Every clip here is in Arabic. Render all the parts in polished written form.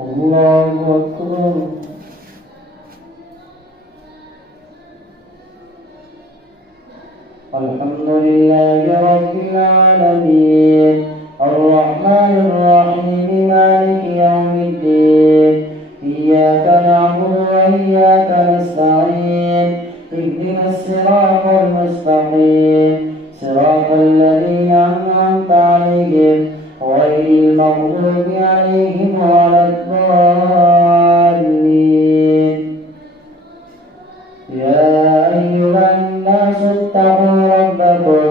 الله أكبر. الحمد لله رب العالمين الرحمن الرحيم مالك يوم الدين إياك نعبد وإياك نستعين اهدنا الصراط المستقيم صراط الذين أنعمت عليهم غير المغضوب عليهم ولا الضالين. يا أيها الناس اتقوا ربكم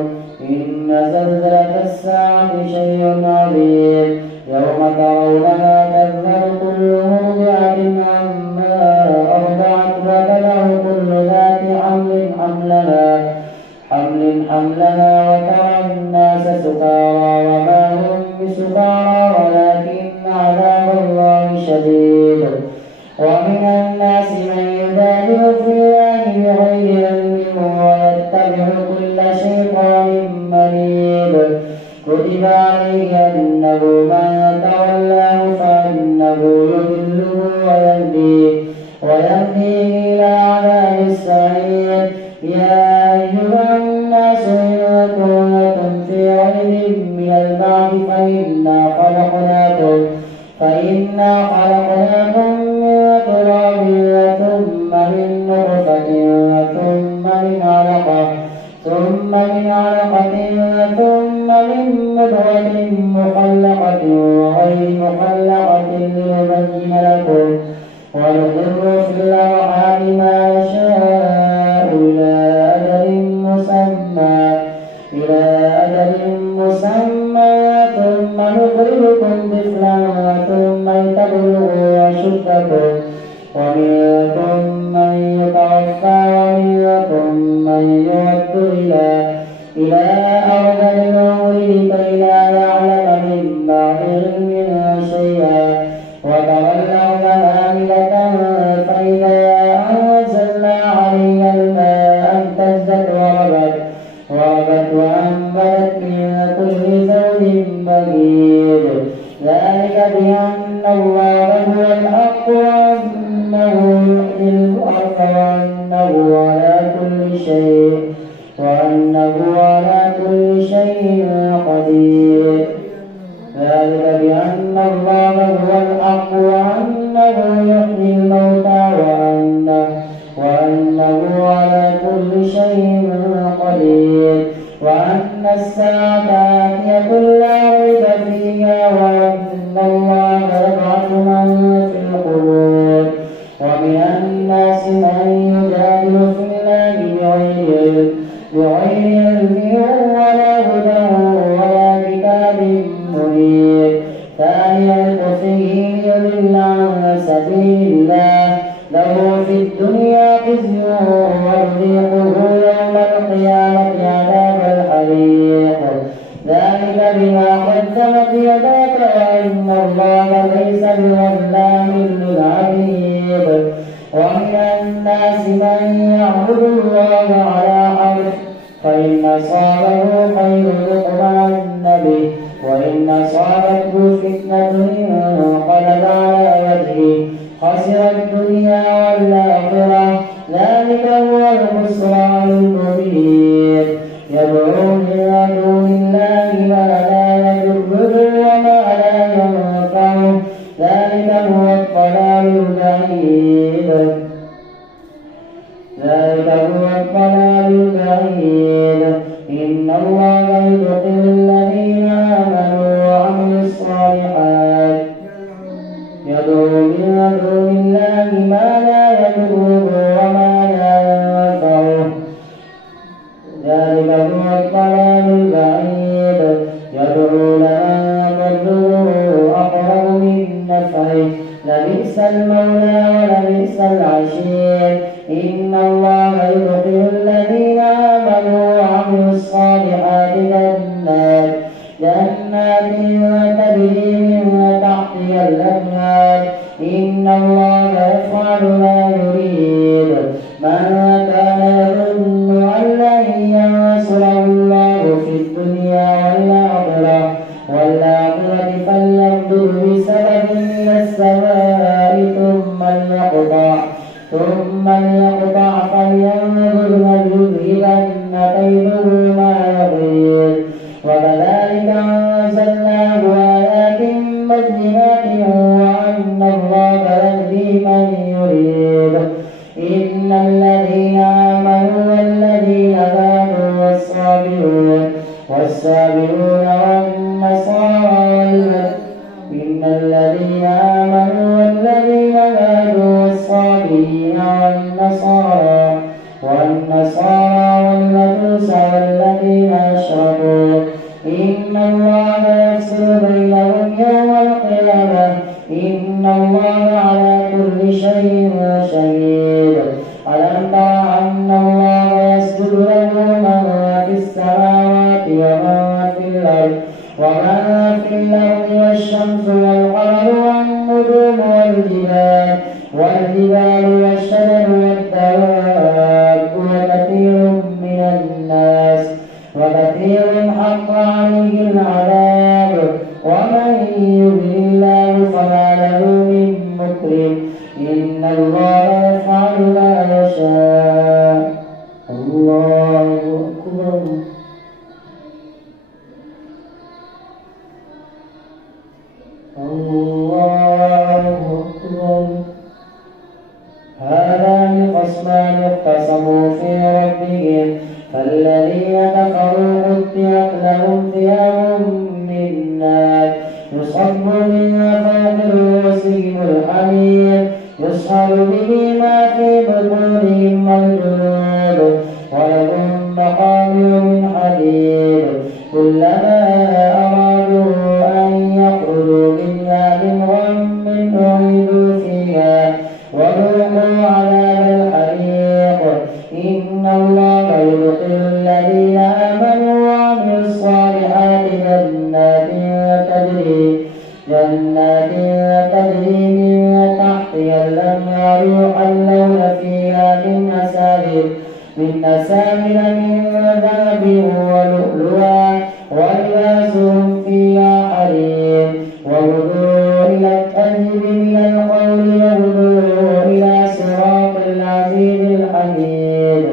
إن زلزلة الساعة شيء عظيم يوم ترونها تذهل كل مرضعة عما أرضعت وتضع كل ذات حملها وترى الناس سكارى وما هم بسكارى ولكن عذاب الله شديد. ومن الناس من يجادل في الله بغير علم ويتبع كل شيطان مريد. كتب عليه أنه من تولاه فإنه يضله ويهديه إلى عذاب السعير. يا أيها الناس إن كنتم في ريب من البعث فإنا خلقناكم من تراب ثم من نطفة ثم من علقة ثم من مضغة مخلقة وغير مخلقة لنبين لكم ونقر في الأرحام ما نشاء إلى أجل مسمى ثم نخرجكم طفلا ثم لتبلغوا أشدكم ومنكم من يتوفى ومنكم من يرد إلى أرض الموت كي لا يعلم من بعد علم شيئا. وترى الأرض هامدة فإذا أنزلنا عليها الماء اهتزت وربت وأنبتت من كل زوج بهيج. ذلك بأن الله هو الحق وأنه يحيي الأرض وأنه على كل شيء قدير. ذلك بأن الله هو الحق وأنه يحيي الموتى وأنه على كل شيء قدير. وأن الساعة آتية لا ريب فيها وأن الله يبعث من في القبور. ومن الناس من يجادل في الله بغير علم ولا هدى ولا كتاب منير. ثاني الكفره ليضل عن سبيل الله له في الدنيا خزي ونذيقه يوم القيامة عذاب الحريق. ذلك بما قدمت يداك وإن الله ليس بظلام للعبيد. ومن الناس من يعبد الله على حرف فإن أصابه خير اطمأن به وإن أصابته فتنة انقلب على وجهه خسر الدنيا والآخرة. ذلك هو الخسران المبين. يدعو من دون الله ما لا يضره وما لا ينفعه. ذلك هو الضلال البعيد. إن الله يدخل الذين آمنوا وعملوا الصالحات يدعو من دون الله ما لا يضره وما لا ينفعه. ذلك هو الضلال البعيد. يدعو لمن ضره أقرب من نفعه لبئس المولى ولبئس العشير. إن الله يدخل الذين آمنوا وعملوا الصالحات جنات تجري من تحتها الأنهار. إن الله يفعل ما يريد. من كان يظن أن لن ينصره الله في الدنيا والآخرة فليمدد بسبب إلى السماء بينات وأن الله يهدي من يريد. إن الذين آمنوا والذين هادوا والصابرون والنصارى إن الذين آمنوا والذين هادوا والصابرين والنصارى والمجوس والذين أشركوا إن الله يفصل بينهم يوم القيامة إن الله على كل شيء شهيد. ألم تر أن الله يسجد له من في السماوات ومن في الأرض والشمس والقمر والنجوم والجبال والشجر والدواب وكثير حق عليه العذاب ومن يضلل الله فما له من مكرم إن الله يفعل ما يشاء. الله أكبر. الله أكبر. هذان خصمان اختصموا في ربهم فالذين كفروا قطعت لهم ثياب من نار يصب من فوق رؤوسهم الحميم يصهر به ما في بطونهم والجنود ولهم مقامع من حديد كلما أرادوا أن يخرجوا منها من غم أعيدوا فيها وذوقوا عذاب الحريق. إن الله يدخل الذين آمنوا وعملوا الصالحات جنات تجري من تحتها الأنهار يحلون فيها من أساور من ذهب ولؤلؤا ولباسهم فيها حرير وهدوا إلى الطيب من القول وهدوا إلى صراط العزيز الحميد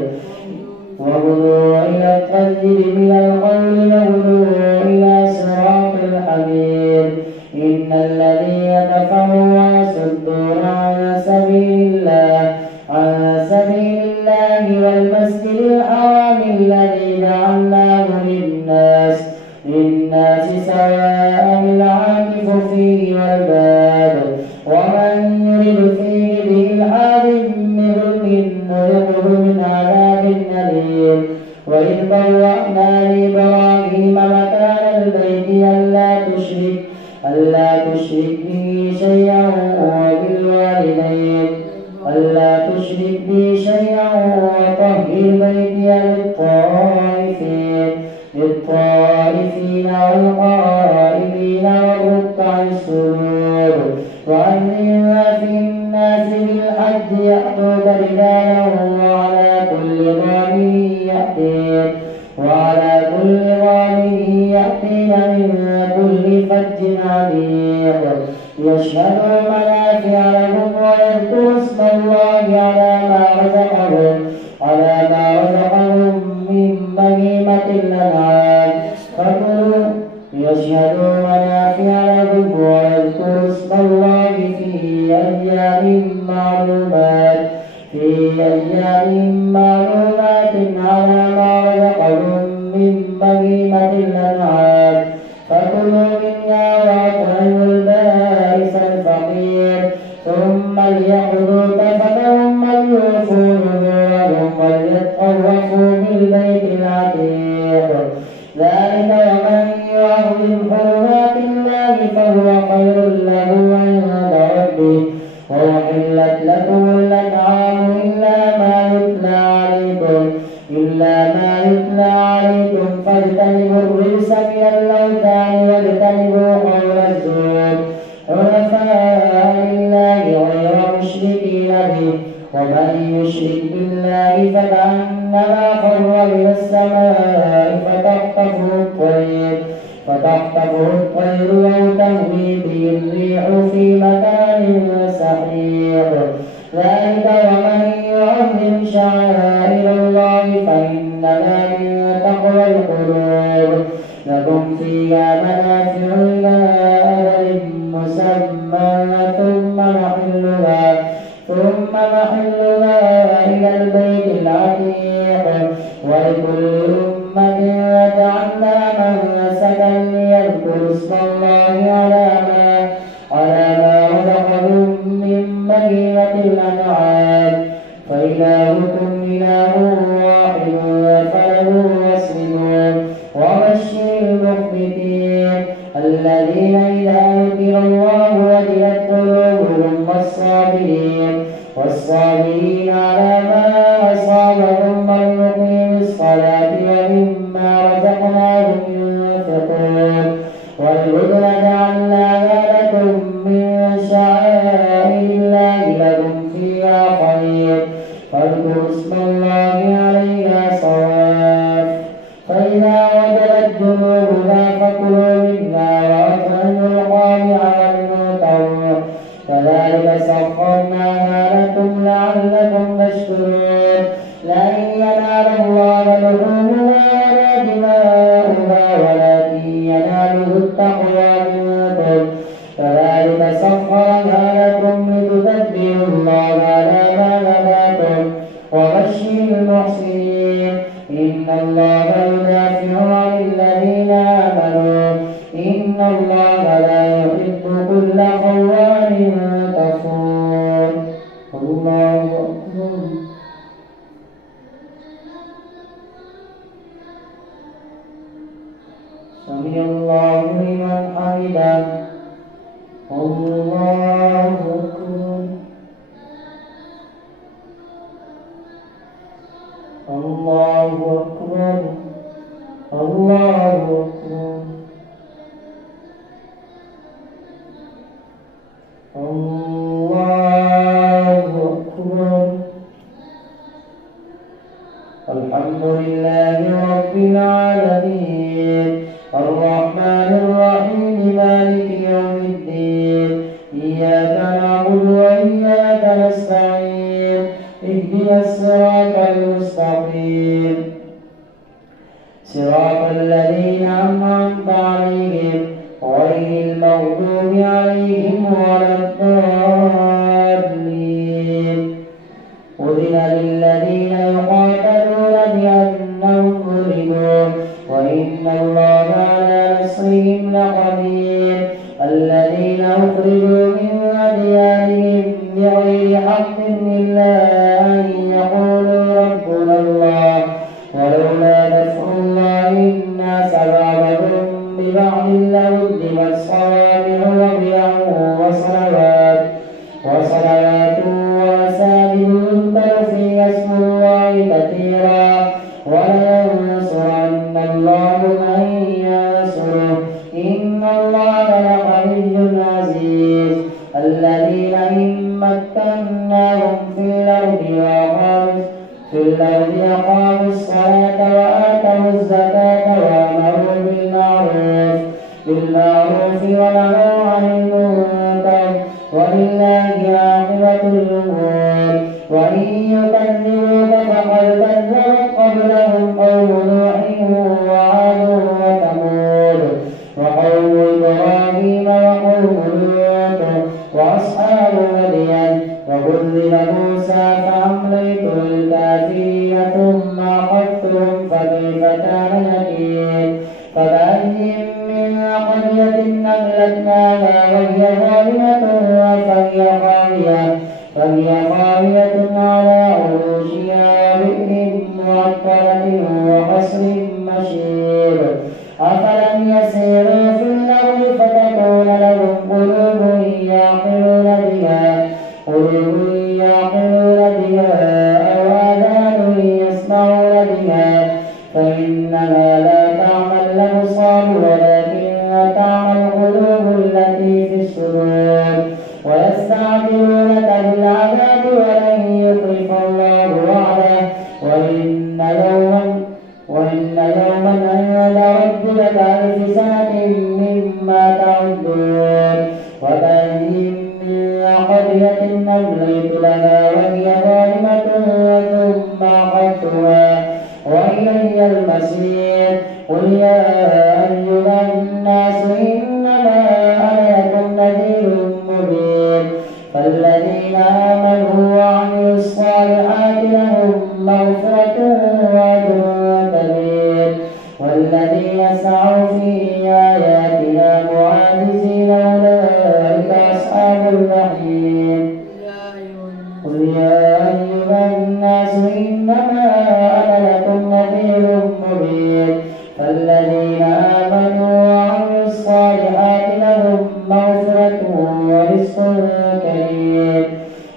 وهدوا إلى الطيب من القول وهدوا إلى صراط الحميد. إن الذين كفروا ويصدون عن سبيل الله والمسجد الحرام الذي جعلناه للناس سواء العاكف فيه والباد ومن يرد فيه بإلحاد بظلم نذقه من عذاب أليم. وإذ بوأنا لإبراهيم مكان البيت ألا تشرك به شيئا وطهر بيتي للطائفين والقائمين والركع السجود. وأذن في الناس بالحج يأتوك رجالا وعلى كل ضامر يأتين من كل فج عميق يشهدوا منافع لهم ويذكروا اسم الله على ما رزقهم من بهيمة الأنعام يشهدوا منافع لهم ويذكروا اسم الله في أيام معلومات على ما رزقهم من بهيمة الأنعام فكلوا منها وأطعموا البائس الفقير ثم ليقضوا تفثهم وليوفوا نذورهم وليطوفوا بالبيت العتيق. ذلك ومن يعظم حرمات الله فهو خير له عند ربه وأحلت لكم الأنعام إلا ما يتلى عليكم ذكر الله وجلت قلوبهم والصابرين على ما أصابهم والمقيم الصلاة ومما رزقناهم ينفقون والبدن جعلناها لكم من شعائر الله لكم فيها خير فاذكروا اسم الله عليها صواف فإذا وجبت جنوبها فكلوا منها وأطعموا القانع والمعتر كذلك سخرناها لكم لعلكم تشكرون لن ينال الله لحومها ولا دماؤها ولكن يناله التقوى منكم كذلك سخرها لكم لتكبروا الله على ما هداكم وبشر المحسنين إن الله يدافع عن الذين آمنوا إن الله لا يحب كل خوان كفور الله أكبر سمع الله لمن حمده الله أكبر الله أكبر الله أكبر الله أكبر الحمد لله رب العالمين الرحمن الرحيم مالك يوم الدين إياك نعبد وإياك نستعين اهدنا الصراط المستقيم صراط الذين أنعمت عليهم غير المغضوب عليهم ولا الضالين أذن للذين يقاتلون بأنهم ظلموا وإن الله على نصرهم لقدير الذين أخرجوا من ديارهم بغير حق إلا أن يقولوا ربنا الله ولولا دفع الله الناس بعضهم ببعض لهدمت صوامع وبيع وصلوات ومساجد يذكر فيها اسم الله كثيرا ولينصرن الله من ينصره إن الله لقوي عزيز الذين إن مكناهم في الأرض أقاموا الصلاة وآتوا الزكاة وأمروا بالمعروف ونهوا عن المنكر ولله عاقبة الأمور وإن يكذبوك فقد كذبت قبلهم قوم نوح وعاد وثمود وقوم إبراهيم وقوم لوط وأصحاب مدين وكذب موسى فأمليت للكافرين ثم أخذتهم فكيف كان نكير فكأين من قرية أهلكناها وهي ظالمة فهي خاوية على عروشها وبئر معطلة وقصر مشيد أفلم يسيروا في الأرض فتكون لهم قلوب يعقلون بها أو آذان يسمعون بها فإنها لا تعمى الأبصار ولكن تعمى القلوب التي في الصدور ويستعجلونك بالعذاب ولن يخلف الله وعده وإن يوما عند ربك كألف سنة مما تعدون وكأين من قرية أمليت لها وهي ظالمة ثم أخذتها وإلي المصير قل يا أيها الناس إنما أنا لكم نذير مبين فالذين آمنوا وعملوا الصالحات لهم مغفرة وأجر كبير والذين سعوا في آياتنا معاجزين أولئك أصحاب الجحيم قل يا أيها الناس إنما أنا لكم نذير مبين فالذين رزق كريم.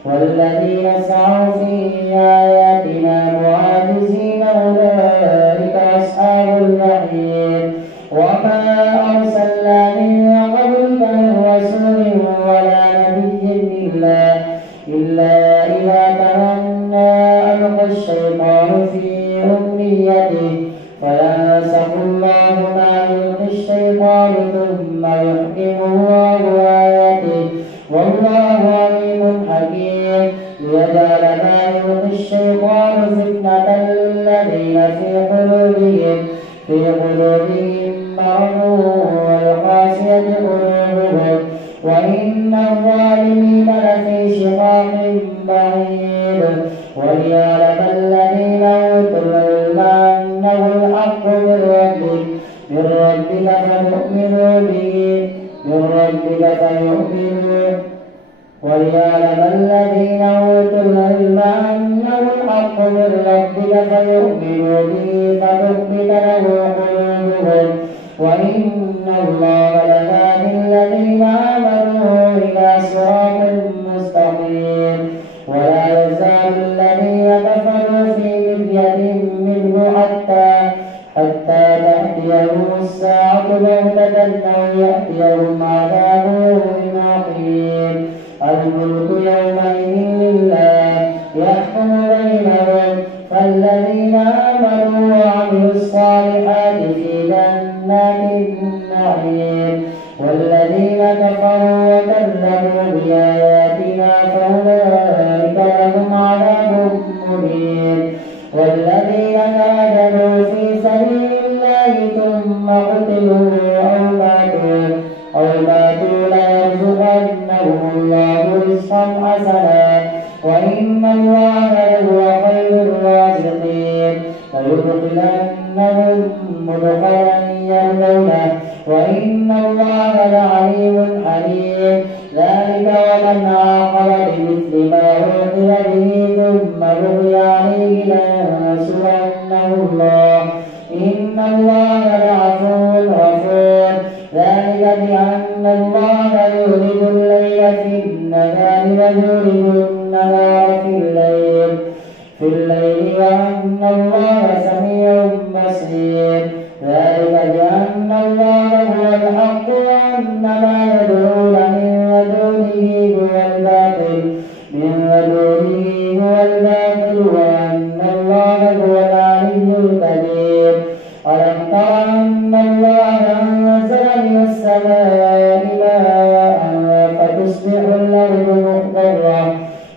والذين سعوا في آياتنا معاجزين أولئك أصحاب الجحيم. وما أرسلنا من قبلك من رسول ولا نبي إلا إذا تمنى ألقى الشيطان في أمنيته فينسخ الله ما يلقي الشيطان ثم يحكم الله آياته والله عليم حكيم. ليجعل ما يلقي الشيطان فتنة للذين في قلوبهم مرض والقاسية قلوبهم وإن الظالمين لفي شقاق بعيد. وليعلم الذين أوتوا العلم أنه الحق من ربك فيؤمنوا به وليعلم الذين أوتوا العلم أنه الحق من ربك فيؤمنوا به فتخبت له قلوبهم وإن الله لهادي الذين آمنوا إلى صراط مستقيم. ولا يزال الذين كفروا في مرية منه حتى تأتيهم الساعة بغتة أو يأتيهم عذاب يوم عقيم. الملك يومئذ لله يحكم بينهم فالذين آمنوا وعملوا الصالحات في جنات النعيم. والذين كفروا وكذبوا بآياتنا فأولئك لهم عذاب مهين. والذين هاجروا في سبيل الله ثم قتلوا أو ماتوا ليرزقنهم الله رزقا حسنا وإن الله لهو خير الرازقين. ليدخلنهم مدخلا يرضونه وإن الله لعليم حليم. ذلك ومن عاقب بمثل ما عوقب به ثم بغي عليه لينصرنه الله إن الله لعفو غفور. ذلك بأن الله يولد الليل في النهار ويولد النهار في الليل وأن الله سميع بصير. ذلك بأن الله هو الحق وأن ما يدعون من دونه هو الباطل وأن الله هو العلي الكبير. ألم تر أن الله أنزل من السماء ماء فتصبح الأرض مخضرة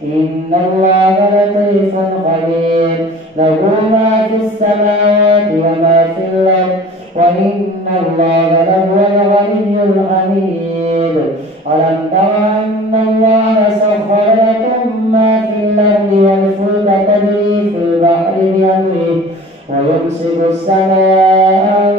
إن الله لطيف خبير. له ما في السماوات وما في الأرض وإن الله لهو الغني الحميد. ألم تر أن الله سخر لكم ما في الأرض والفلك تجري في البحر بأمره ويمسك السماء أن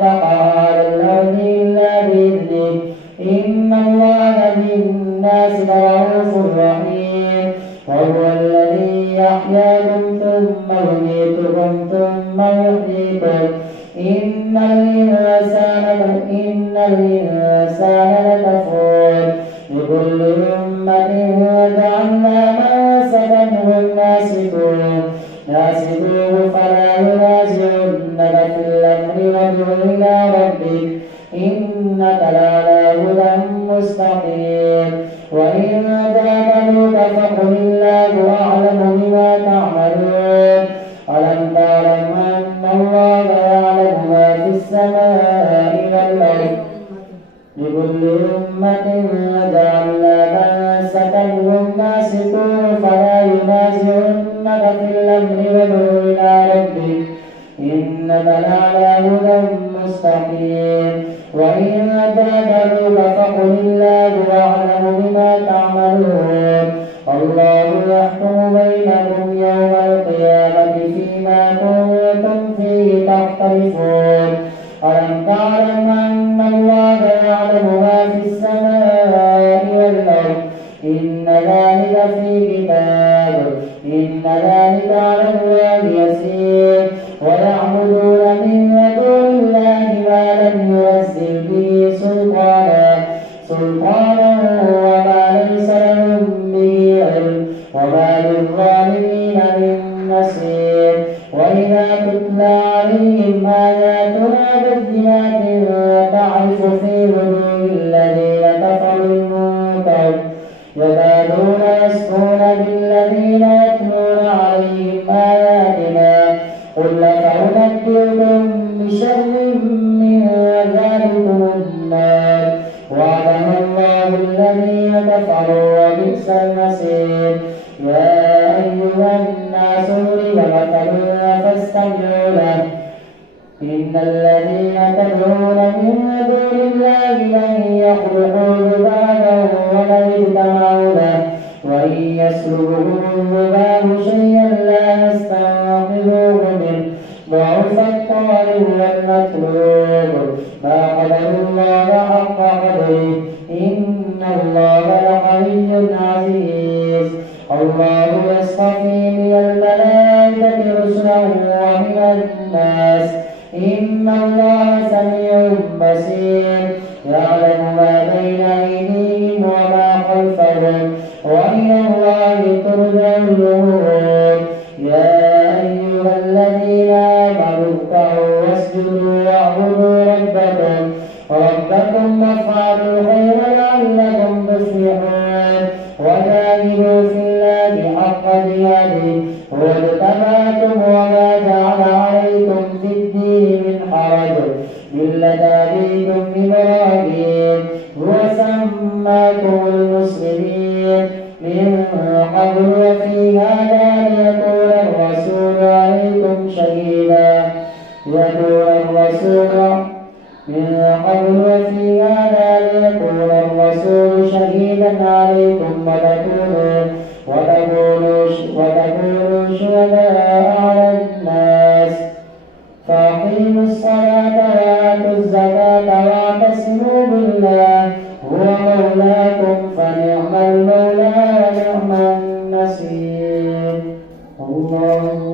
تقع على الأرض إلا بإذنه إن الله بالناس لرءوف رحيم. وهو الذي يحياكم ثم يميتكم ثم يحييكم إن الإنسان لكفور. لكل أمة جعلنا منسكا هم ناسكوه فلا ينازعنك في الأمر وادع إلى ربك إنك لعلى هدى مستقيم. وإن جادلوك فقل الله أعلم بما تعملون. ألم تعلم أن الله يعلم ما في السماء والأرض لكل أمة جعلنا منسكا هم ناسكوه فلا ينازعنك في الأمر وادع إلى ربك إنك لعلى هدى مستقيم. وإن جادلوك فقل الله أعلم بما تعملون. الله يحكم بينكم يوم القيامة فيما كنتم فيه تختلفون. ألم تعلم أن الله يعلم ما في السماء والأرض إن ذلك في كتاب إن ذلك على الله يسير. ويعبدون من دون الله ما لم ينزل به سلطانا وما لم يكادون يسطون بالذين يتلون عليهم آياتنا قل أفأنبئكم بشر من ذلكم النار وعدها الله الذين كفروا وبئس المصير. يا أيها الناس ضرب مثل فاستمعوا له إن الذين تدعون من دون الله لن يخلقوا ذبابا ولو اجتمعوا له وإن يسلبهم الذباب شيئا لا يستنقذوه منه ضعف الطالب والمطلوب ما قدروا الله حق قدره إن الله لقوي عزيز. الله يصطفي من الملائكة رسلا ومن الناس إن الله سميع بصير يعلم ما بين أيديهم وما خلفهم وإلى الله ترجع الأمور. يا أيها الذين آمنوا اركعوا واسجدوا واعبدوا ربكم وافعلوا الخير لعلكم تفلحون وجاهدوا في الله حق جهاده هو اجتباكم وما جعل عليكم في الدين من حرج ملة أبيكم إبراهيم هو سماكم المسلمين من قبل وفي هذا ليكون الرسول عليكم شهيدا من قبل وفي هذا ليكون الرسول شهيدا عليكم وتكونوا شهداء على الناس فأقيموا الصلاة وآتوا الزكاة واعتصموا بالله هو مولاكم فنعم المولى ونعم النصير. الله